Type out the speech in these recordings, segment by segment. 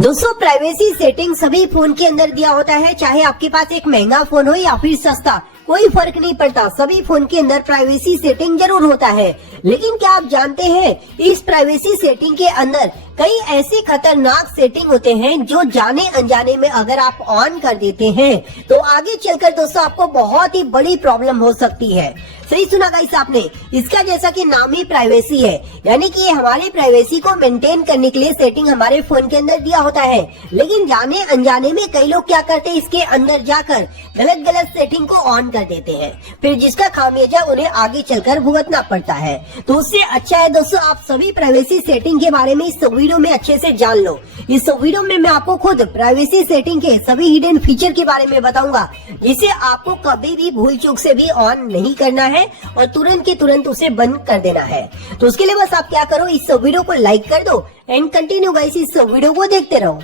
दोस्तों privacy setting सभी phone के अंदर दिया होता है, चाहे आपके पास एक महंगा फोन हो या फिर सस्ता, कोई फर्क नहीं पड़ता। सभी फोन के अंदर प्राइवेसी सेटिंग जरूर होता है। लेकिन क्या आप जानते हैं इस प्राइवेसी सेटिंग के अंदर कई ऐसे खतरनाक सेटिंग होते हैं जो जाने अनजाने में अगर आप ऑन कर देते हैं तो आगे चलकर दोस्तों आपको बहुत ही बड़ी प्रॉब्लम हो सकती है। सही सुना गाइस आपने, इसका जैसा कि नाम ही प्राइवेसी है, यानी कि ये हमारी प्राइवेसी को मेंटेन करने के लिए सेटिंग हमारे फोन के अंदर दिया होता है। लेकिन जाने अनजाने में कई लोग क्या करते हैं, इसके अंदर जाकर गलत गलत सेटिंग को ऑन कर देते हैं, फिर जिसका खामियाजा उन्हें आगे चलकर भुगतना पड़ता है। तो उससे अच्छा है दोस्तों आप सभी प्राइवेसी सेटिंग के बारे में इस वीडियो में अच्छे से जान लो। इस वीडियो में मैं आपको खुद प्राइवेसी सेटिंग के सभी हिडन फीचर के बारे में बताऊंगा, जिसे आपको कभी भी भूल चूक से भी ऑन नहीं करना है और तुरंत के तुरंत उसे बंद कर देना है। तो उसके लिए बस आप क्या करो, इस वीडियो को लाइक कर दो एंड कंटिन्यू गाइस इस वीडियो को देखते रहो।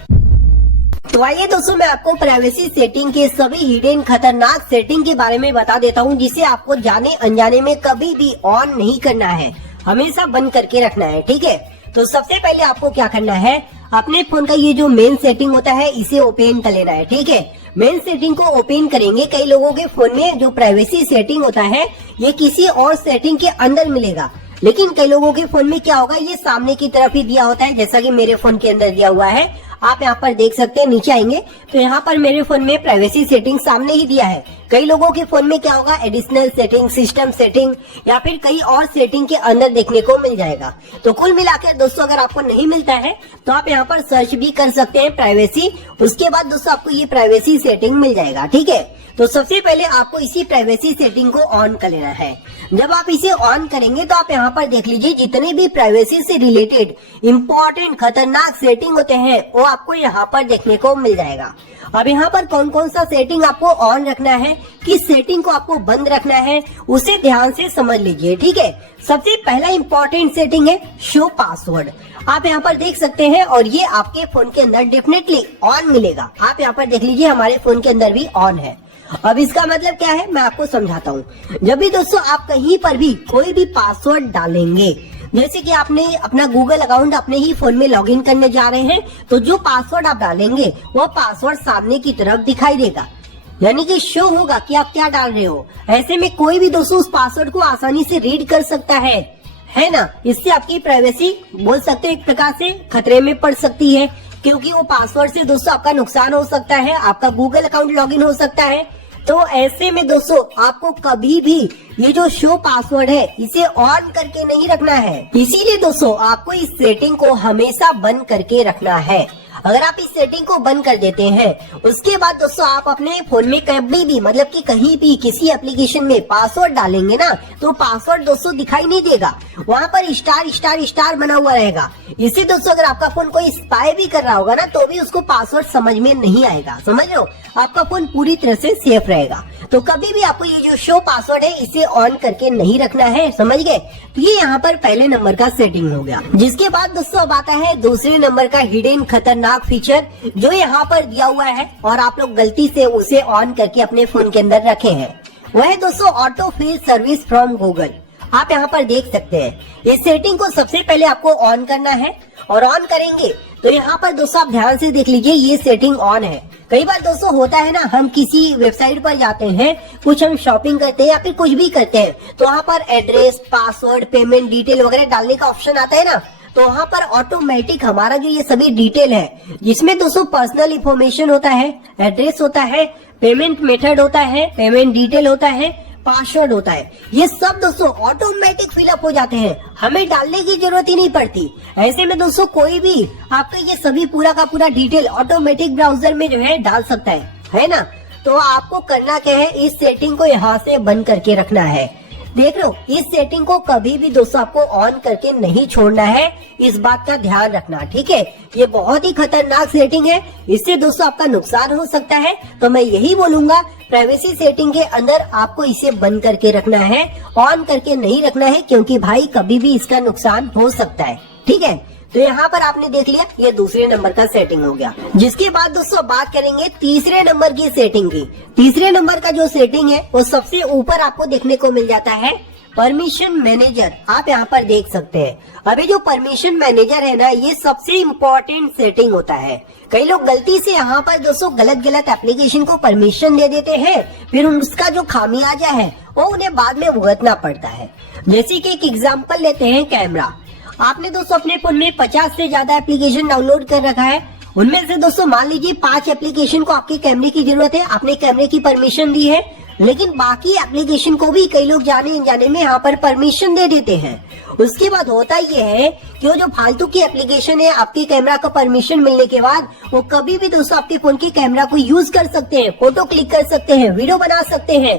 तो आइए दोस्तों मैं आपको प्राइवेसी सेटिंग के सभी हिडन खतरनाक सेटिंग के बारे में बता देता हूँ, जिसे आपको जाने अनजाने में कभी भी ऑन नहीं करना है, हमेशा बंद करके रखना है। ठीक है, तो सबसे पहले आपको क्या करना है, अपने फोन का ये जो मेन सेटिंग होता है इसे ओपन कर लेना है। ठीक है, मेन सेटिंग को ओपन करेंगे। कई लोगों के फोन में जो प्राइवेसी सेटिंग होता है ये किसी और सेटिंग के अंदर मिलेगा, लेकिन कई लोगों के फोन में क्या होगा, ये सामने की तरफ ही दिया होता है, जैसा कि मेरे फोन के अंदर दिया हुआ है। आप यहाँ पर देख सकते हैं, नीचे आएंगे तो यहाँ पर मेरे फोन में प्राइवेसी सेटिंग सामने ही दिया है। कई लोगों के फोन में क्या होगा, एडिशनल सेटिंग, सिस्टम सेटिंग या फिर कई और सेटिंग के अंदर देखने को मिल जाएगा। तो कुल मिलाकर दोस्तों अगर आपको नहीं मिलता है तो आप यहाँ पर सर्च भी कर सकते हैं प्राइवेसी, उसके बाद दोस्तों आपको ये प्राइवेसी सेटिंग मिल जाएगा। ठीक है, तो सबसे पहले आपको इसी प्राइवेसी सेटिंग को ऑन कर लेना है। जब आप इसे ऑन करेंगे तो आप यहाँ पर देख लीजिए जितने भी प्राइवेसी से रिलेटेड इम्पोर्टेंट खतरनाक सेटिंग होते हैं वो आपको यहाँ पर देखने को मिल जाएगा। अब यहाँ पर कौन कौन सा सेटिंग आपको ऑन रखना है, किस सेटिंग को आपको बंद रखना है, उसे ध्यान से समझ लीजिए। ठीक है, सबसे पहला इम्पोर्टेंट सेटिंग है शो पासवर्ड। आप यहाँ पर देख सकते हैं और ये आपके फोन के अंदर डेफिनेटली ऑन मिलेगा। आप यहाँ पर देख लीजिए हमारे फोन के अंदर भी ऑन है। अब इसका मतलब क्या है मैं आपको समझाता हूँ। जब भी दोस्तों आप कहीं पर भी कोई भी पासवर्ड डालेंगे, जैसे कि आपने अपना गूगल अकाउंट अपने ही फोन में लॉगिन करने जा रहे हैं, तो जो पासवर्ड आप डालेंगे वो पासवर्ड सामने की तरफ दिखाई देगा, यानी कि शो होगा कि आप क्या डाल रहे हो। ऐसे में कोई भी दोस्तों उस पासवर्ड को आसानी से रीड कर सकता है ना। इससे आपकी प्राइवेसी बोल सकते हैं एक प्रकार से खतरे में पड़ सकती है, क्योंकि वो पासवर्ड से दोस्तों आपका नुकसान हो सकता है, आपका गूगल अकाउंट लॉगिन हो सकता है। तो ऐसे में दोस्तों आपको कभी भी ये जो शो पासवर्ड है इसे ऑन करके नहीं रखना है। इसीलिए दोस्तों आपको इस सेटिंग को हमेशा बंद करके रखना है। अगर आप इस सेटिंग को बंद कर देते हैं उसके बाद दोस्तों आप अपने फोन में कभी भी मतलब कि कहीं भी किसी एप्लीकेशन में पासवर्ड डालेंगे ना, तो पासवर्ड दोस्तों दिखाई नहीं देगा, वहाँ पर स्टार स्टार स्टार बना हुआ रहेगा। इससे दोस्तों अगर आपका फोन कोई स्पाई भी कर रहा होगा ना तो भी उसको पासवर्ड समझ में नहीं आएगा। समझ लो, आपका फोन पूरी तरह से सेफ रहेगा। तो कभी भी आपको ये जो शो पासवर्ड है इसे ऑन करके नहीं रखना है, समझ गए। तो ये यहाँ पर पहले नंबर का सेटिंग हो गया। जिसके बाद दोस्तों अब आता है दूसरे नंबर का हिडन खतरनाक फीचर जो यहाँ पर दिया हुआ है और आप लोग गलती से उसे ऑन करके अपने फोन के अंदर रखे हैं। वह है दोस्तों auto fill service from Google. आप यहाँ पर देख सकते हैं इस सेटिंग को सबसे पहले आपको ऑन करना है, और ऑन करेंगे तो यहाँ पर दोस्तों आप ध्यान से देख लीजिए ये सेटिंग ऑन है। कई बार दोस्तों होता है ना, हम किसी वेबसाइट पर जाते हैं, कुछ हम शॉपिंग करते हैं या फिर कुछ भी करते हैं, तो वहाँ पर एड्रेस, पासवर्ड, पेमेंट डिटेल वगैरह डालने का ऑप्शन आता है ना, तो वहाँ पर ऑटोमेटिक हमारा जो ये सभी डिटेल है जिसमें दोस्तों पर्सनल इंफॉर्मेशन होता है, एड्रेस होता है, पेमेंट मेथड होता है, पेमेंट डिटेल होता है, पासवर्ड होता है, ये सब दोस्तों ऑटोमेटिक फिलअप हो जाते हैं, हमें डालने की जरूरत ही नहीं पड़ती। ऐसे में दोस्तों कोई भी आपका ये सभी पूरा का पूरा डिटेल ऑटोमेटिक ब्राउजर में जो है डाल सकता है ना। तो आपको करना क्या है, इस सेटिंग को यहाँ से बंद करके रखना है। देख लो, इस सेटिंग को कभी भी दोस्तों आपको ऑन करके नहीं छोड़ना है, इस बात का ध्यान रखना। ठीक है, ये बहुत ही खतरनाक सेटिंग है, इससे दोस्तों आपका नुकसान हो सकता है। तो मैं यही बोलूंगा प्राइवेसी सेटिंग के अंदर आपको इसे बंद करके रखना है, ऑन करके नहीं रखना है, क्योंकि भाई कभी भी इसका नुकसान हो सकता है। ठीक है, तो यहाँ पर आपने देख लिया ये दूसरे नंबर का सेटिंग हो गया। जिसके बाद दोस्तों बात करेंगे तीसरे नंबर की सेटिंग की। तीसरे नंबर का जो सेटिंग है वो सबसे ऊपर आपको देखने को मिल जाता है परमिशन मैनेजर आप यहाँ पर देख सकते हैं। अभी जो परमिशन मैनेजर है ना, ये सबसे इम्पोर्टेंट सेटिंग होता है। कई लोग गलती से यहाँ पर दोस्तों गलत एप्लीकेशन को परमिशन दे देते हैं, फिर उसका जो खामियाजा है वो उन्हें बाद में भुगतना पड़ता है। जैसे कि एक एग्जांपल लेते हैं, कैमरा। आपने दोस्तों अपने फोन में 50 से ज्यादा एप्लीकेशन डाउनलोड कर रखा है। उनमें से दोस्तों मान लीजिए 5 एप्लीकेशन को आपके कैमरे की जरूरत है, आपने कैमरे की परमिशन दी है, लेकिन बाकी एप्लीकेशन को भी कई लोग जाने अनजाने में यहाँ पर परमिशन दे देते हैं। उसके बाद होता ये है कि वो जो फालतू की एप्लीकेशन है, आपके कैमरा का परमिशन मिलने के बाद वो कभी भी दोस्तों आपके फोन की कैमरा को यूज कर सकते हैं, फोटो क्लिक कर सकते हैं, वीडियो बना सकते हैं,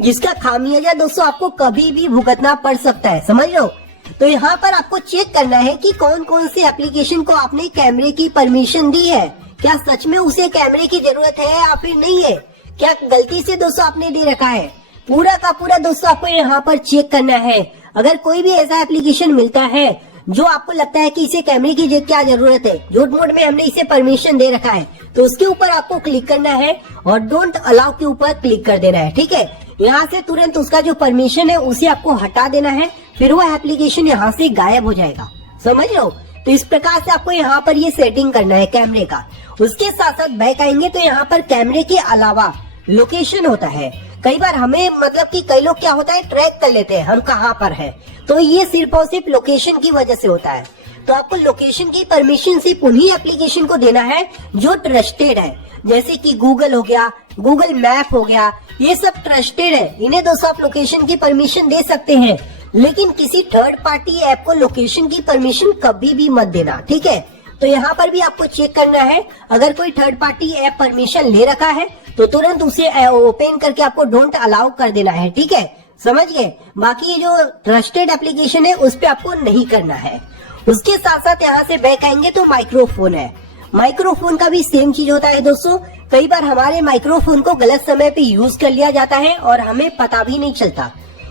जिसका खामियाजा दोस्तों आपको कभी भी भुगतना पड़ सकता है। समझ लो। तो यहाँ पर आपको चेक करना है कि कौन कौन सी एप्लीकेशन को आपने कैमरे की परमिशन दी है, क्या सच में उसे कैमरे की जरूरत है या फिर नहीं है, क्या गलती से दोस्तों आपने दे रखा है। पूरा का पूरा दोस्तों आपको यहाँ पर चेक करना है। अगर कोई भी ऐसा एप्लीकेशन मिलता है जो आपको लगता है कि इसे कैमरे की क्या जरूरत है, झूठ मूठ में हमने इसे परमिशन दे रखा है, तो उसके ऊपर आपको क्लिक करना है और डोंट अलाउ के ऊपर क्लिक कर देना है। ठीक है, यहाँ से तुरंत उसका जो परमिशन है उसे आपको हटा देना है, फिर वो एप्लीकेशन यहाँ से गायब हो जाएगा। समझ लो। तो इस प्रकार से आपको यहाँ पर ये सेटिंग करना है कैमरे का। उसके साथ साथ बैक आएंगे तो यहाँ पर कैमरे के अलावा लोकेशन होता है। कई बार हमें मतलब कि कई लोग क्या होता है, ट्रैक कर लेते हैं हम कहाँ पर है, तो ये सिर्फ और सिर्फ लोकेशन की वजह से होता है। तो आपको लोकेशन की परमिशन सिर्फ उन्हीं एप्लीकेशन को देना है जो ट्रस्टेड है, जैसे कि गूगल हो गया, गूगल मैप हो गया, ये सब ट्रस्टेड है। इन्हें दोस्तों आप लोकेशन की परमिशन दे सकते हैं, लेकिन किसी थर्ड पार्टी ऐप को लोकेशन की परमिशन कभी भी मत देना। ठीक है, तो यहाँ पर भी आपको चेक करना है। अगर कोई थर्ड पार्टी ऐप परमिशन ले रखा है तो तुरंत उसे ओपन करके आपको डोंट अलाउ कर देना है। ठीक है, समझ गए। बाकी जो ट्रस्टेड एप्लीकेशन है उस पे आपको नहीं करना है। उसके साथ साथ यहाँ से बैक आएंगे तो माइक्रोफोन है। माइक्रोफोन का भी सेम चीज होता है दोस्तों। कई बार हमारे माइक्रोफोन को गलत समय पे यूज कर लिया जाता है और हमें पता भी नहीं चलता।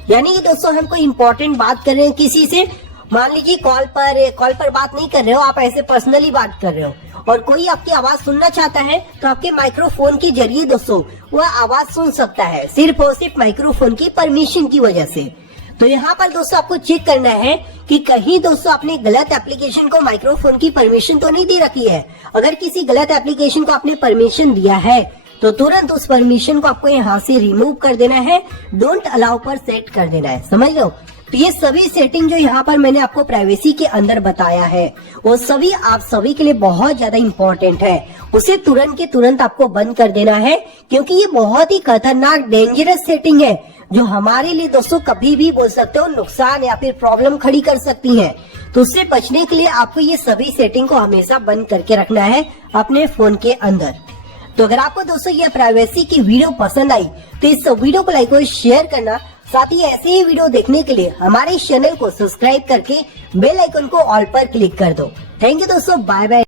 यानी कि दोस्तों हम कोई इम्पोर्टेंट बात कर रहे हैं किसी से, मान लीजिए कॉल पर बात नहीं कर रहे हो, आप ऐसे पर्सनली बात कर रहे हो और कोई आपकी आवाज सुनना चाहता है तो आपके माइक्रोफोन के जरिए दोस्तों वह आवाज सुन सकता है, सिर्फ और सिर्फ माइक्रोफोन की परमिशन की वजह से। तो यहाँ पर दोस्तों आपको चेक करना है कि कहीं दोस्तों आपने गलत एप्लीकेशन को माइक्रोफोन की परमिशन तो नहीं दे रखी है। अगर किसी गलत एप्लीकेशन को आपने परमिशन दिया है तो तुरंत उस परमिशन को आपको यहाँ से रिमूव कर देना है, डोंट अलाउ पर सेट कर देना है। समझ लो। तो ये सभी सेटिंग जो यहाँ पर मैंने आपको प्राइवेसी के अंदर बताया है वो सभी आप सभी के लिए बहुत ज्यादा इम्पोर्टेंट है। उसे तुरंत के तुरंत आपको बंद कर देना है, क्योंकि ये बहुत ही खतरनाक डेंजरस सेटिंग है जो हमारे लिए दोस्तों कभी भी बोल सकते हो नुकसान या फिर प्रॉब्लम खड़ी कर सकती है। तो उससे बचने के लिए आपको ये सभी सेटिंग को हमेशा बंद करके रखना है अपने फोन के अंदर। तो अगर आपको दोस्तों ये प्राइवेसी की वीडियो पसंद आई तो इस वीडियो को लाइक और शेयर करना, साथ ही ऐसे ही वीडियो देखने के लिए हमारे चैनल को सब्सक्राइब करके बेल आइकन को ऑल पर क्लिक कर दो। थैंक यू दोस्तों, बाय बाय।